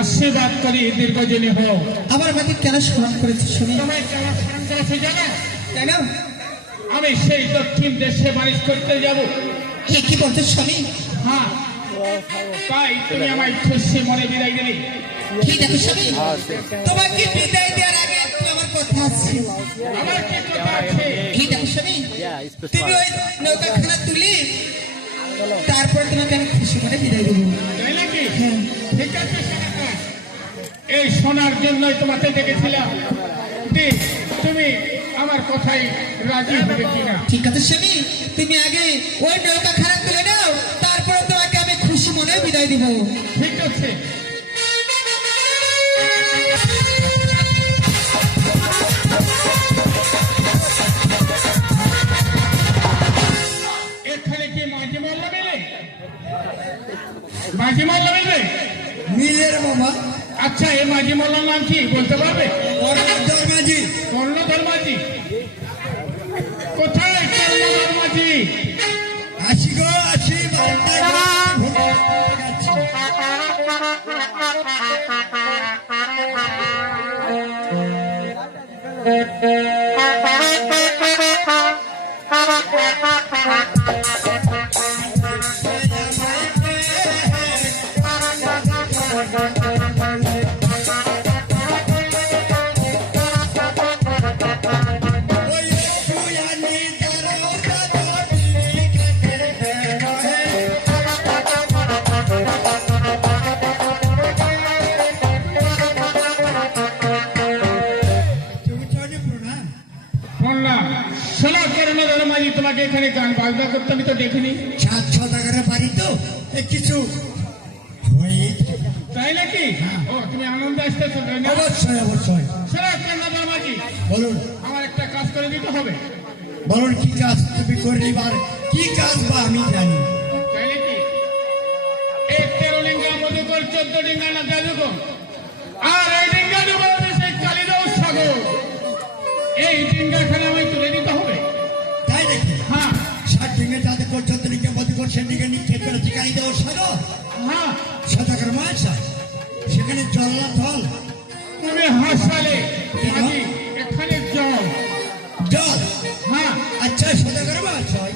আশীর্বাদ করি দীর্ঘজনী হও। আমার আমাকে কেন স্মরণ করেছে শুনি? কেন? আমি সেই দক্ষিণ দেশে বাণিজ্য করতে যাব। কি বলছো স্বামী? হ্যাঁ, তাই তুমি আমায় খুশি মনে বিদায় দিলে। ঠিক আছে স্বামী, তোমাকে বিদায় দেওয়ার আগে আমার কথা আছে। আমার কি কথা আছে? ঠিক আছে স্বামী, তুমি ওই নৌকাখানা তুলি তারপর তোমাকে আমি খুশি মনে বিদায় দেবো। তাই নাকি? ঠিক আছে, এই শোনার জন্যই তোমাকে ডেকেছিলাম। তুমি আমার কথাই রাজি হবে কিনা? ঠিক আছে স্বামী, তুমি আগে ওই নৌকাখানা তুলে নাও, তারপরে তোমাকে আমি খুশি মনে বিদায় দিব। ঠিক আছে। এখানে কি মাঝি মোল্লা মিলে? মাঝি মোল্লা মিলবে? মিলের মামা। আচ্ছা, এই মাঝি মোল্লার নাম কি বলতে পারবে? কর্ণধর মাঝি। কর্ণধর মাঝি? কোথায় কর্ণধর মাঝি? আসি গো আসি। তোমাকে এখানে গান বাজনা করতে আমি তো দেখিনি। 700 টাকার বাড়ি তো কিছু তাই নাকি? ও, তুমি আনন্দ আসতেছো? অবশ্যই অবশ্যই। কর্ণধর মাঝি, বলুন। আমার একটা কাজ করে দিতে হবে। বলুন কি কাজ তুমি করলে? কি কাজ বা আমি জানি। তাই নাকি? এই 13 ডিঙ্গা মধুকর, 14 ডিঙ্গা না জাদুকর, আর এই ডিঙ্গা ডুবে সেই কালিদাস সাগর। এই ডিঙ্গাখানে আমায় তুলে দিতে হবে। তাই নাকি? হ্যাঁ। 60 ডিঙ্গা জাদুকর, 14 ডিঙ্গা মধুকর, সেই ডিঙ্গা নিক্ষেপ করেছে কালিদাস সাগর। হ্যাঁ। শতকর মাছ সেখানে জল না থল? তুমি হাসালে মাঝি, এখানে জল। জল? হ্যাঁ। আচ্ছা, শতকর মাছ হয়।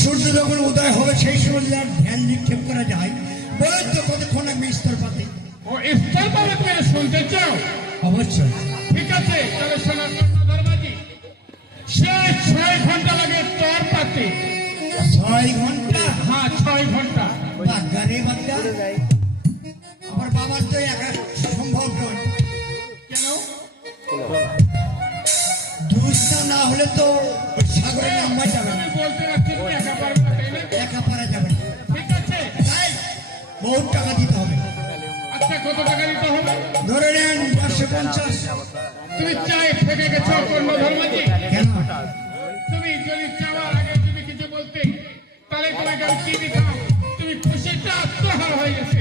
সূর্য যখন উদয় হবে সেই সময় ধ্যান নিক্ষেপ করা যায়। বলুন তো কতক্ষণ আমি স্তর পাতে? ও, স্তর পাবে তুমি শুনতে চাও? অবশ্যই। ঠিক আছে, তাহলে শোনা কর্ণধর মাঝি, সে 6 ঘন্টা লাগে স্তর পাতে। 6 ঘন্টা? হ্যাঁ, 6 ঘন্টা। বাগানে বাচ্চা আমার বাবার তো একা সম্ভব নয়। কেন? দুষ্টা না হলে তো সাগরে নামা যাবে না। বলতে পারছি তুমি একা পারবে না, তাই না? একা পারা যাবে না। ঠিক আছে, তাই বহুত টাকা দিতে হবে। আচ্ছা, কত টাকা দিতে হবে? ধরে নেন 150। তুমি চাই ফেঁকে গেছো কর্ণধর মাঝি? কেন? তুমি যদি চাওয়ার আগে তুমি কিছু বলতে, তাহলে তোমাকে আমি কি দিতাম? তুমি খুশিটা আত্মহারা হয়ে গেছে।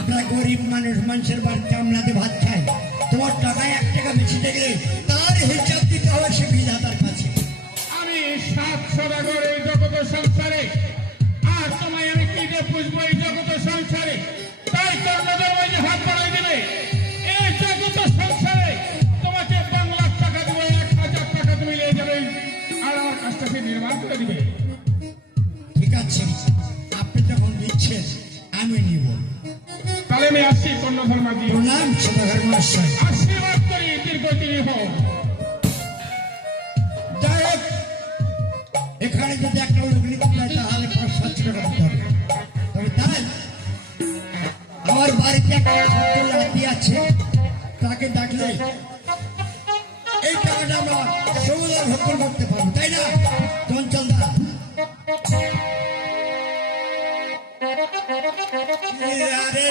আমরা গরিব মানুষ, মানুষের বাড়ি কামলাতে ভাত খাই। তোমার টাকায় 1 টাকা বেশি দেখলে তার হিসাব দিতে হবে সে বিধাতার কাছে। আমি 7 সদাগর এই জগত সংসারে, আর তোমায় আমি কি দিয়ে পুষবো এই জগত সংসারে? তাই কর্ণধর মাঝি হাত বাড়াই দিলে এই জগত সংসারে তোমাকে 5 লাখ টাকা দেবো, 1000 টাকা তুমি নিয়ে যাবে, আর আমার কাজটা সে নির্মাণ করে দিবে। ঠিক আছে, আপনি যখন দিচ্ছেন আমি নিব। তাহলে আমি আসছি কর্ণধর মাঝি। প্রণাম সদাগর মহাশয়। আশীর্বাদ করি দীর্ঘজীবী হও। যাই হোক, এখানে যদি একটা লোক নিতে চায় তাহলে 500-700 টাকা দিতে হবে। তবে তাই আমার বাড়িতে একটা ছোট্ট লাঠি আছে, তাকে ডাকলে এই টাকাটা আমরা সমুদ্র ভক্ষণ করতে পারবো, তাই না চঞ্চল দা? আরে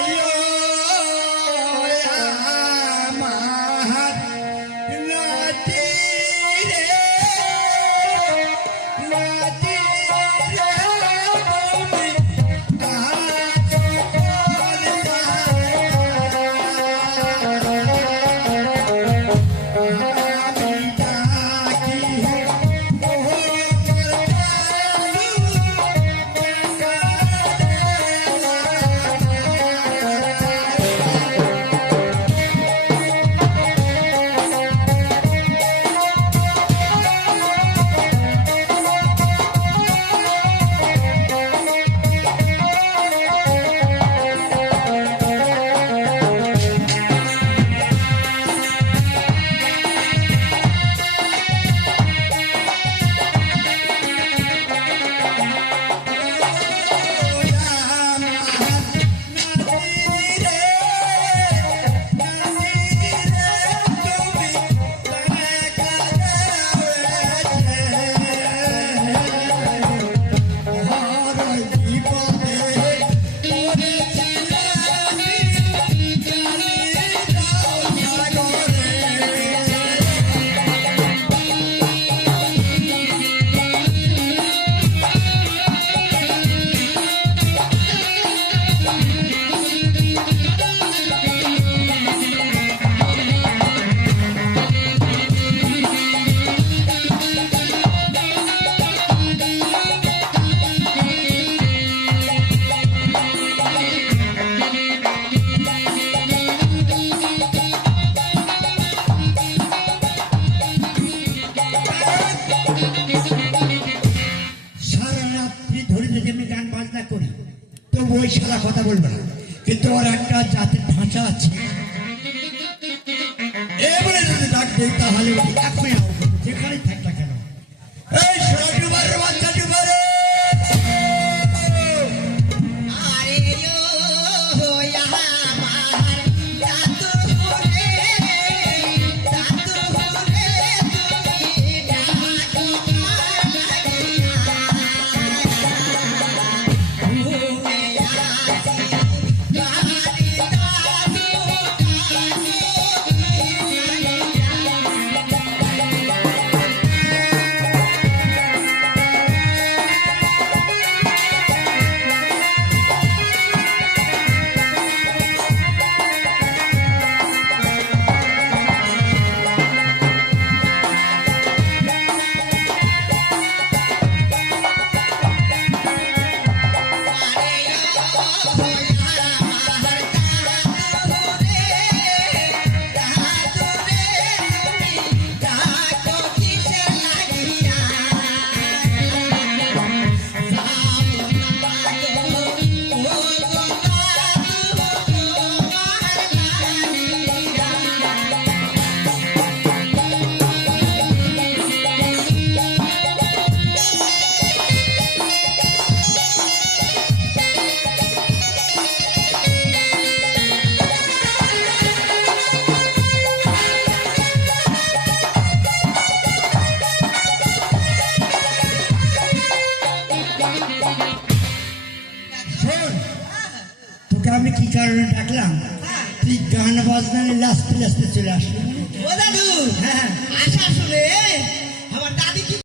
সারা কথা বলবো না, কিন্তু ওর একটা জাতের ঢাঁচা আছে। এবারে যদি ডাক দেই তাহলে ও এখনই আউট হবে, যেখানেই থাক না কেন। এই সোনা ডুবার বাচ্চা ডুবারে, তোকে আমি কি কারণে ডাকলাম? তুই গান বাজনা লাস্তে লাস্তে চলে আসলি। ও দাদু, হ্যাঁ আশা শুনে